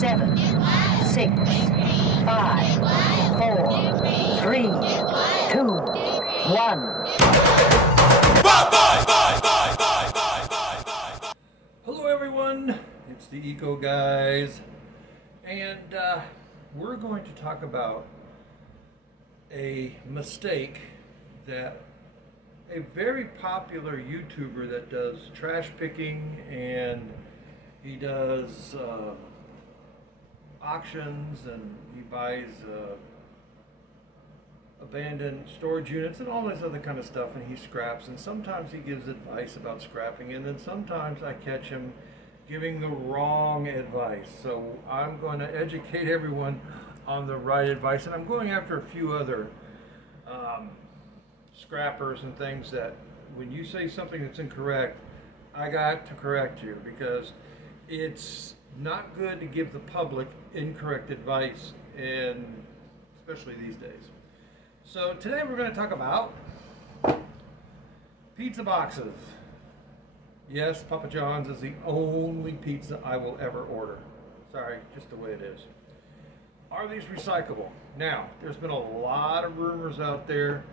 7, 6, 5, 4, 3, 2, 1. Hello everyone, it's the Eco Guys, and we're going to talk about a mistake that a very popular YouTuber that does trash picking, and he does auctions, and he buys abandoned storage units and all this other kind of stuff, and he scraps, and sometimes he gives advice about scrapping, and then sometimes I catch him giving the wrong advice. So I'm going to educate everyone on the right advice, and I'm going after a few other scrappers and things that when you say something that's incorrect, I got to correct you, because it's not good to give the public incorrect advice, and especially these days. So today we're going to talk about pizza boxes. Yes, Papa John's is the only pizza I will ever order. Sorry, just the way it is. Are these recyclable? Now, there's been a lot of rumors out there.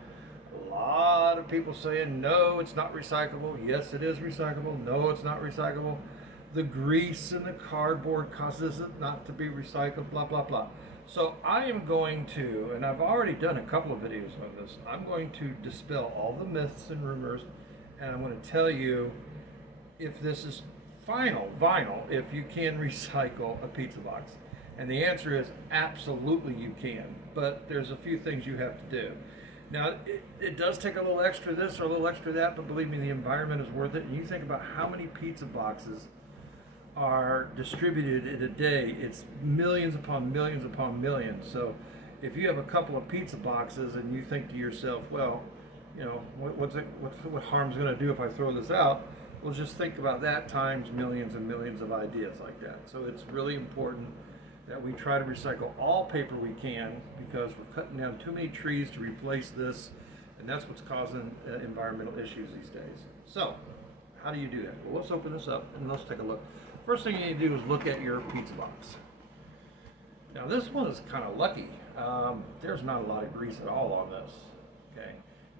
A lot of people saying, no, it's not recyclable. Yes, it is recyclable. No, it's not recyclable. The grease in the cardboard causes it not to be recycled, blah, blah, blah. So I am going to, and I've already done a couple of videos on this, I'm going to dispel all the myths and rumors, and I'm going to tell you if this is vinyl, if you can recycle a pizza box. And the answer is absolutely you can, but there's a few things you have to do. Now, it does take a little extra this or a little extra that, but believe me, the environment is worth it. And you think about how many pizza boxes are distributed in a day. It's millions upon millions upon millions. So if you have a couple of pizza boxes and you think to yourself, well, you know, what harm's going to do if I throw this out? Well, just think about that times millions and millions of ideas like that. So it's really important that we try to recycle all paper we can, because we're cutting down too many trees to replace this, and that's what's causing environmental issues these days. So how do you do that? Well, let's open this up and let's take a look. First thing you need to do is look at your pizza box. Now this one is kind of lucky. There's not a lot of grease at all on this. Okay,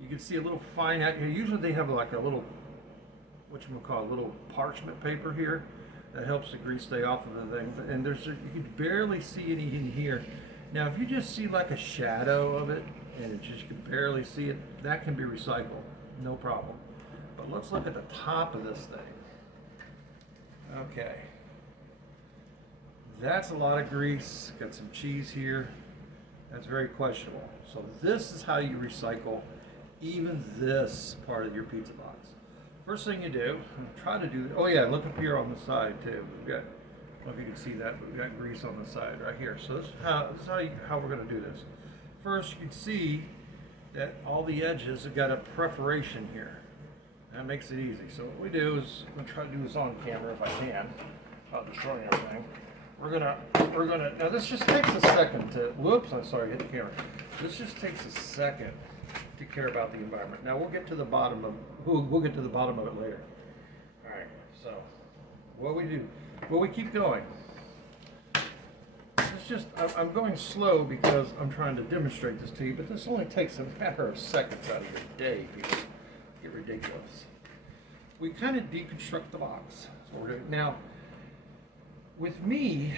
you can see a little fine. Usually they have like a little, what you would call a little parchment paper here that helps the grease stay off of the thing. And you can barely see any in here. Now if you just see like a shadow of it, and you can barely see it, that can be recycled, no problem. But let's look at the top of this thing. Okay, that's a lot of grease, got some cheese here. That's very questionable. So this is how you recycle even this part of your pizza box. First thing you do, try to do, oh yeah, look up here on the side too. We've got, I don't know if you can see that, but we've got grease on the side right here. So this is how we're going to do this. First, you can see that all the edges have got a perforation here. That makes it easy. So what we do is, I'm going to try to do this on camera if I can, without destroying everything. We're gonna, now this just takes a second to, whoops, I'm sorry, hit the camera. This just takes a second to care about the environment. Now we'll get to the bottom of, we'll get to the bottom of it later. All right, so what we do, well, we keep going. It's just, I'm going slow because I'm trying to demonstrate this to you, but this only takes a matter of seconds out of your day, people. Get ridiculous. We kind of deconstruct the box. So we're doing now. With me,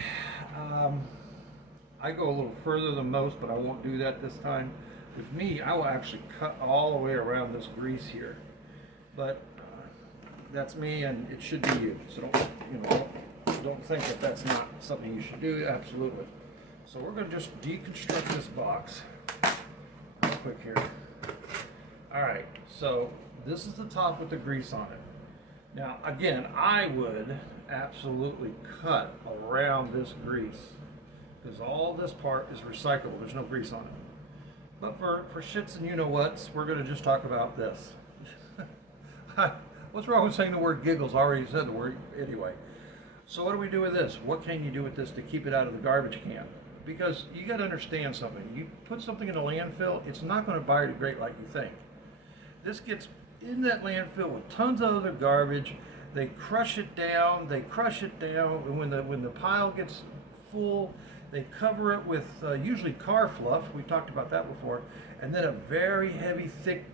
I go a little further than most, but I won't do that this time. With me, I will actually cut all the way around this grease here. But that's me, and it should be you. So don't think that that's not something you should do. Absolutely. So we're going to just deconstruct this box real quick here. All right. So this is the top with the grease on it. Now, again, I would absolutely cut around this grease, because all this part is recyclable. There's no grease on it. But for shits and you-know-whats, we're going to just talk about this. What's wrong with saying the word giggles? I already said the word anyway. So what do we do with this? What can you do with this to keep it out of the garbage can? Because you got to understand something. You put something in a landfill, it's not going to biodegrade like you think. This gets in that landfill with tons of other garbage. They crush it down, and when the pile gets full. They cover it with usually car fluff. We talked about that before. And then a very heavy, thick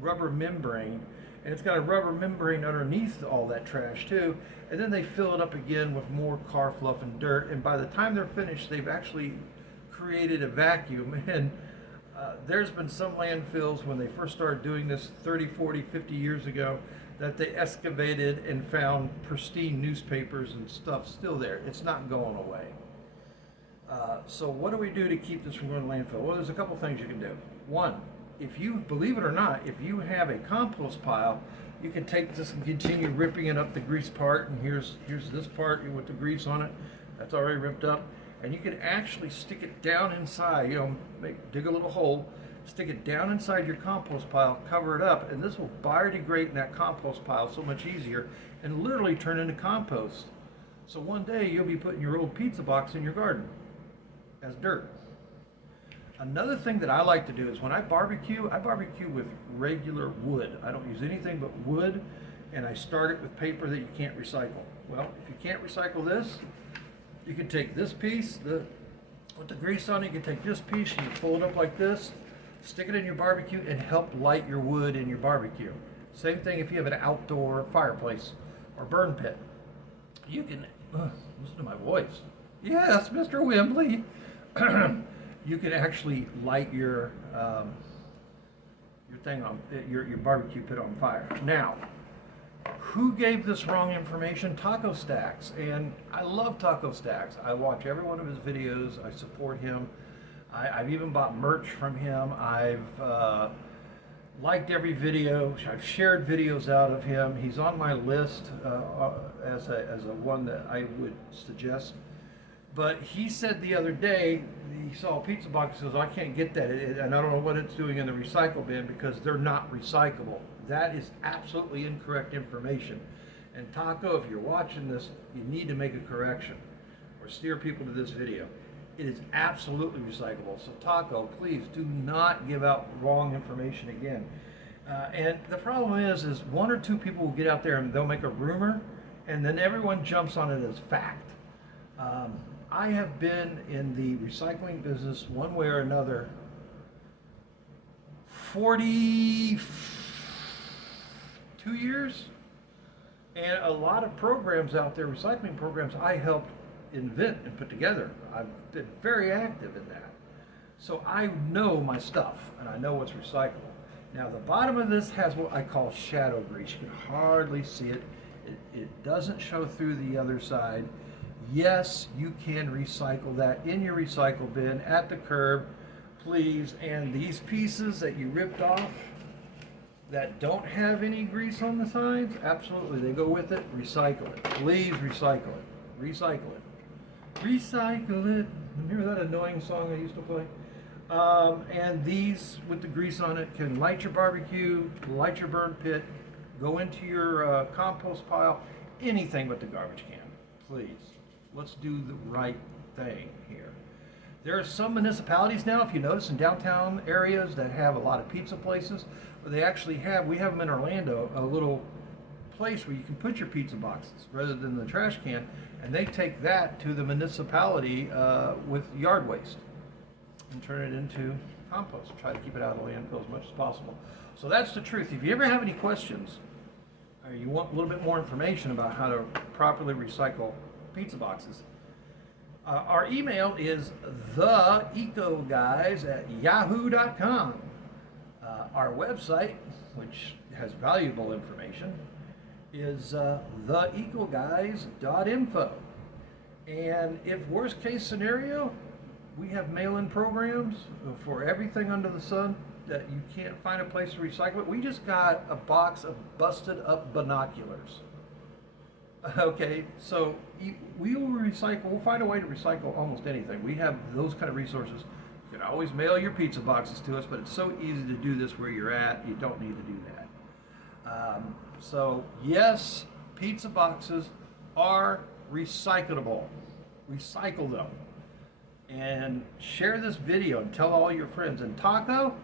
rubber membrane. And it's got a rubber membrane underneath all that trash too. And then they fill it up again with more car fluff and dirt. And by the time they're finished, they've actually created a vacuum. And there's been some landfills when they first started doing this 30, 40, 50 years ago that they excavated and found pristine newspapers and stuff still there. It's not going away. So what do we do to keep this from going to landfill? Well, there's a couple things you can do. One, if you, believe it or not, if you have a compost pile, you can take this and continue ripping it up the grease part, and here's this part with the grease on it. That's already ripped up. And you can actually stick it down inside, dig a little hole, stick it down inside your compost pile, cover it up, and this will biodegrade in that compost pile so much easier and literally turn into compost. So one day you'll be putting your old pizza box in your garden as dirt. Another thing that I like to do is when I barbecue with regular wood. I don't use anything but wood, and I start it with paper that you can't recycle. Well, if you can't recycle this, you can take this piece with the grease on it, you can take this piece and you fold it up like this, stick it in your barbecue, and help light your wood in your barbecue. Same thing if you have an outdoor fireplace or burn pit. You can, listen to my voice. Yes, Mr. Wembley. You can actually light your thing on your barbecue pit on fire. Now, who gave this wrong information? Taco Stacks. And I love Taco Stacks. I watch every one of his videos. I support him. I've even bought merch from him. I've liked every video. I've shared videos out of him. He's on my list as a one that I would suggest. But he said the other day, he saw a pizza box, he says, I can't get that, and I don't know what it's doing in the recycle bin because they're not recyclable. That is absolutely incorrect information. And Taco, if you're watching this, you need to make a correction or steer people to this video. It is absolutely recyclable. So Taco, please do not give out wrong information again. And the problem is one or two people will get out there and they'll make a rumor, and then everyone jumps on it as fact. I have been in the recycling business one way or another 42 years, and a lot of programs out there, recycling programs, I helped invent and put together. I've been very active in that. So I know my stuff, and I know what's recyclable. Now the bottom of this has what I call shadow grease. You can hardly see it. It doesn't show through the other side. Yes, you can recycle that in your recycle bin at the curb, please. And these pieces that you ripped off that don't have any grease on the sides, absolutely, they go with it. Recycle it. Please recycle it. Recycle it. Recycle it. Remember that annoying song I used to play? And these with the grease on it can light your barbecue, light your burn pit, go into your compost pile, anything but the garbage can. Please. Let's do the right thing here. There are some municipalities now, if you notice, in downtown areas that have a lot of pizza places, where they actually we have them in Orlando, a little place where you can put your pizza boxes rather than the trash can, and they take that to the municipality with yard waste and turn it into compost. Try to keep it out of the landfill as much as possible. So that's the truth. If you ever have any questions, or you want a little bit more information about how to properly recycle pizza boxes, our email is theecoguys@yahoo.com. Our website, which has valuable information, is theecoguys.info. And if worst case scenario, we have mail-in programs for everything under the sun that you can't find a place to recycle it. We just got a box of busted up binoculars. Okay, so we will recycle, we'll find a way to recycle almost anything. We have those kind of resources. You can always mail your pizza boxes to us, but it's so easy to do this where you're at, you don't need to do that. So yes, pizza boxes are recyclable. Recycle them. And share this video and tell all your friends. And Taco,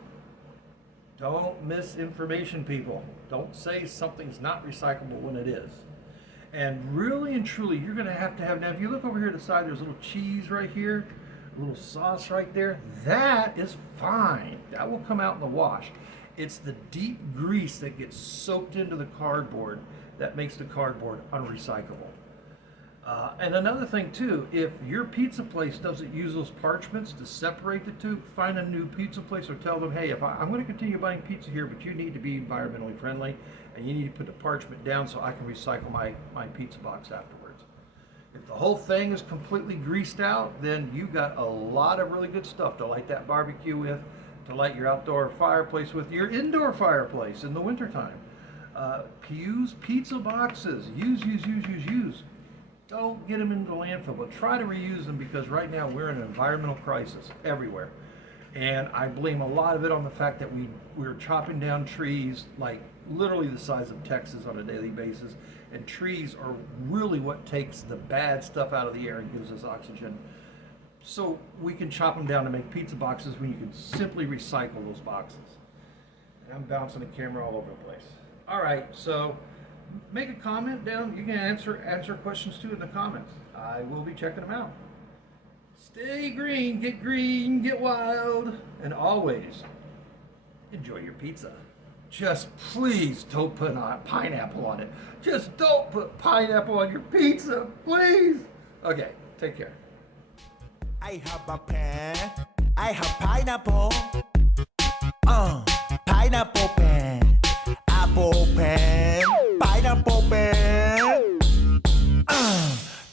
don't misinformation people. Don't say something's not recyclable when it is. And really and truly, you're going to have, now if you look over here to the side, there's a little cheese right here, a little sauce right there. That is fine. That will come out in the wash. It's the deep grease that gets soaked into the cardboard that makes the cardboard unrecyclable. And another thing too, if your pizza place doesn't use those parchments to separate the two, find a new pizza place or tell them, hey, I'm going to continue buying pizza here, but you need to be environmentally friendly and you need to put the parchment down so I can recycle my pizza box afterwards. If the whole thing is completely greased out, then you've got a lot of really good stuff to light that barbecue with, to light your outdoor fireplace with, your indoor fireplace in the wintertime. Use pizza boxes. Use. Don't get them into the landfill, but try to reuse them, because right now we're in an environmental crisis everywhere. And I blame a lot of it on the fact that we're chopping down trees like literally the size of Texas on a daily basis. And trees are really what takes the bad stuff out of the air and gives us oxygen. So we can chop them down to make pizza boxes when you can simply recycle those boxes. And I'm bouncing the camera all over the place. All right, so make a comment down. You can answer questions too in the comments. I will be checking them out. Stay green, get wild, and always enjoy your pizza. Just please don't put pineapple on it. Just don't put pineapple on your pizza, please. Okay, take care. I have a pen. I have pineapple. Pineapple pen. Apple pen. Pineapple pen.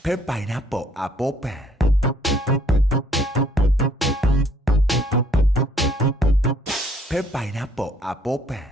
Pen pineapple apple pen. Pen pineapple apple pen.